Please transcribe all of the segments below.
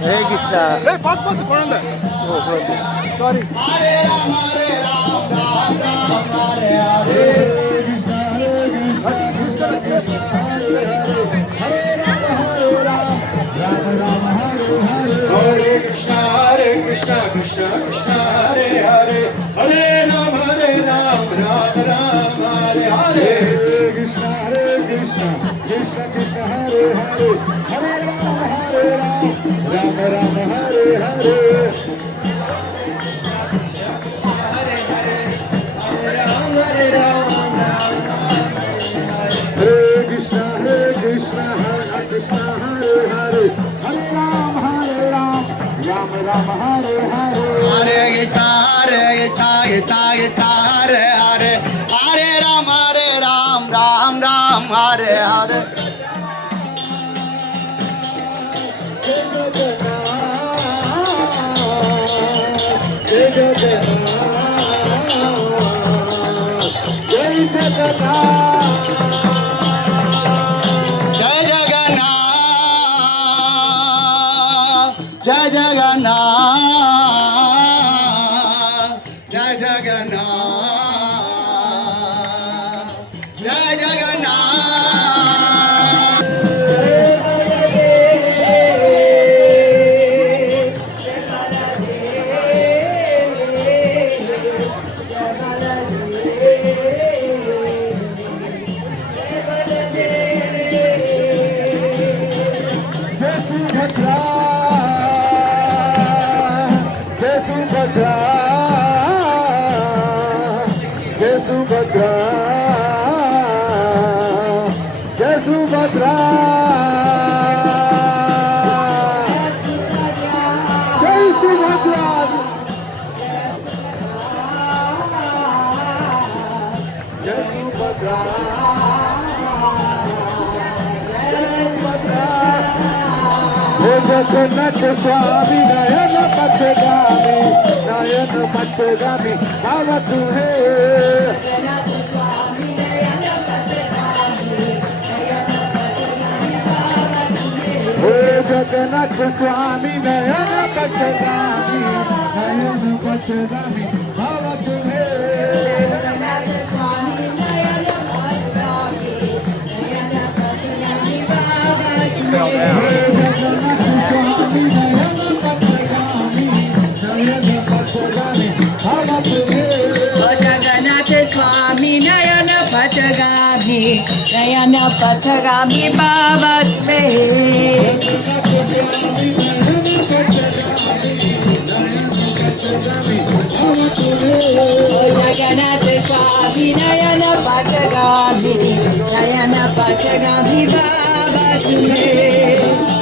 Hare Krishna. Hey, pass the Quran. Oh, sorry. Hare Ram, Hare Ram, Ram Ram, Hare Hare. Hare Krishna, Krishna Krishna, Hare Hare. Hare Ram, Ram Ram, Hare Hare. Krishna, Krishna, Krishna Krishna, Hare Hare. Hare Ram, Ram Ram, Hare Hare. Krishna, Krishna, Hare Hare. Hare Ram, Ram Ram, Hare Hare. Hare Gita, Hare Gita, Gita Gita, Hare Hare. Hare Ram, Ram Ram, Hare Hare. Jai Jagannath, Jai Jagannath, Jai Jagannath, Jai Jagannath, Jai Jagannath. Subhadra, Jai Subhadra, Jai Subhadra, Jai Subhadra, Jai Subhadra, Jagannath Swami Nayana Patagami, Nayana Patagami, Baba Tumhe. Jagannath Swami Nayana Patagami, Nayana Patagami, Baba Tumhe. Jagannath Swami Nayana Patagami, Nayana Patagami, Baba Tumhe. पथगामी बाबा तुम्हें जगन्नाथ स्वामी नयन पथगामी बाबा तुम्हें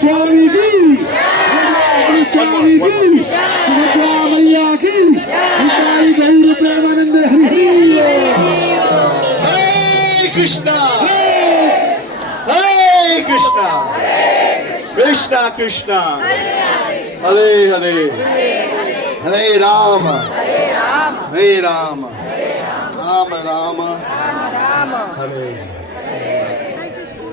स्वामी की स्वामी की सुभद्रा मैया की निताई गौर प्रेमानंद हरि हरे कृष्णा हरे कृष्णा कृष्णा कृष्णा हरे हरे हरे राम राम राम हरे.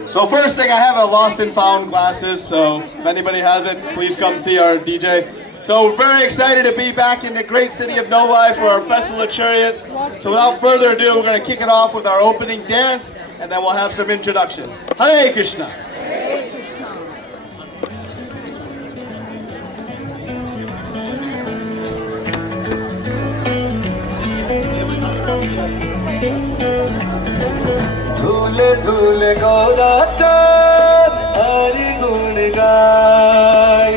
So first thing, I have a lost and found glasses, so if anybody has it, please come see our DJ. So we're very excited to be back in the great city of Novi for our Festival of Chariots. So without further ado, we're going to kick it off with our opening dance, and then we'll have some introductions. Hare Krishna! झूले झूले गौरा चाँद हरि गुण गाय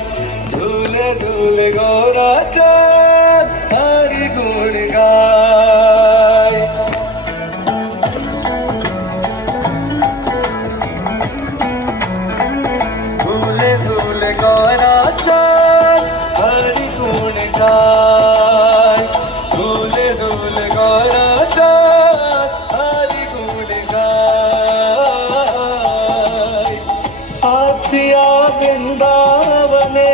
झूले झूले गौरा चाँद हरि गुण गाय झूले झूले गौरा चाँद हरि गुण गाय झूले झूले गौरा चाँद हरि गुण गाय आसिया वृंदावने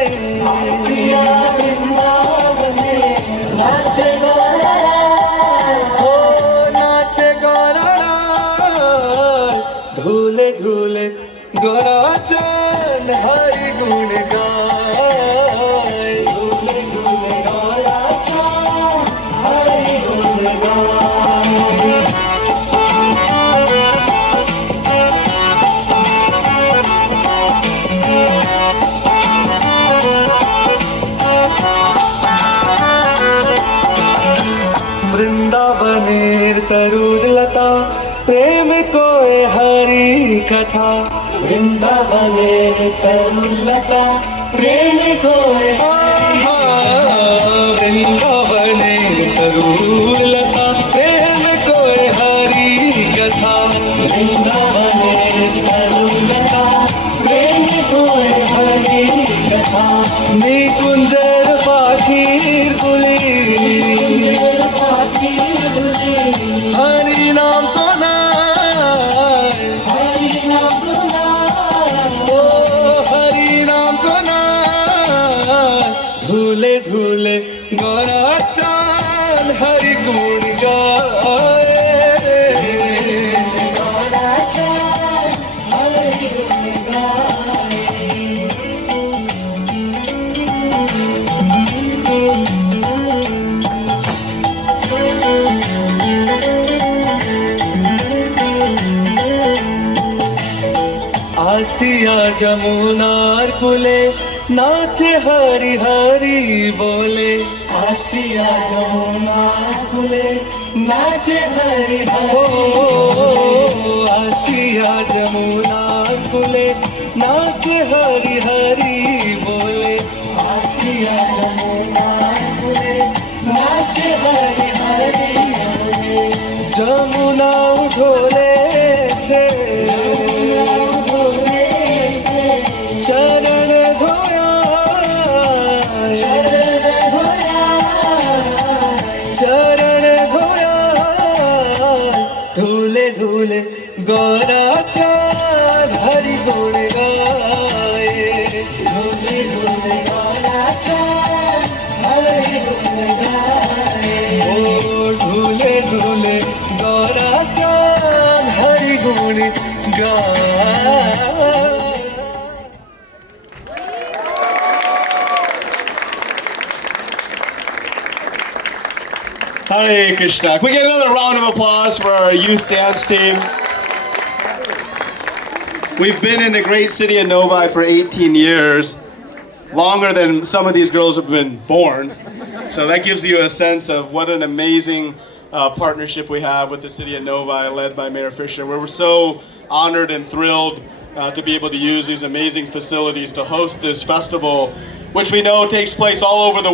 नाचे गौरा हो नाचे गौरा झूले झूले गौरा चाँद हरि गुण गाय झूले झूले गौरा चाँद हरि गुण गाय वृंदावनेर तरुलता प्रेम कोय हरि कथा वृंदावनेर तरुलता प्रेम कोय वृंदावने तरूर लता प्रेम कोय हरी कथा वृंदावने तरुलता प्रेम कोय हरि कथा निकुंजर पाखीर कुली हरि नाम सुनाए हरि नाम सुना ओ हरि नाम सुनाए ढूले ढूले गोरा चाल हरि गुण गाए आसिया जमुनार कुले नाचे हरि हरि बोले आसिया जमुना कुले नाचे हरि ओ हरि आसिया जमुनार कुले नाचे हरि हरि बोले आसिया जमुना कुले नाचे हरि हरि जमुना उठोले से चरण धोया चरण धोया ढूले ढूले गौरा चाँद हरि गुण गाए ढूले ढूले गौरा चाँद हरि गुण गाए ओ ढूले ढूले गौरा चाँद हरि गुण गाए Hare Krishna. Can we get another round of applause for our youth dance team? We've been in the great city of Novi for 18 years, longer than some of these girls have been born. So that gives you a sense of what an amazing partnership we have with the city of Novi, led by Mayor Fisher. We're so honored and thrilled to be able to use these amazing facilities to host this festival, which we know takes place all over the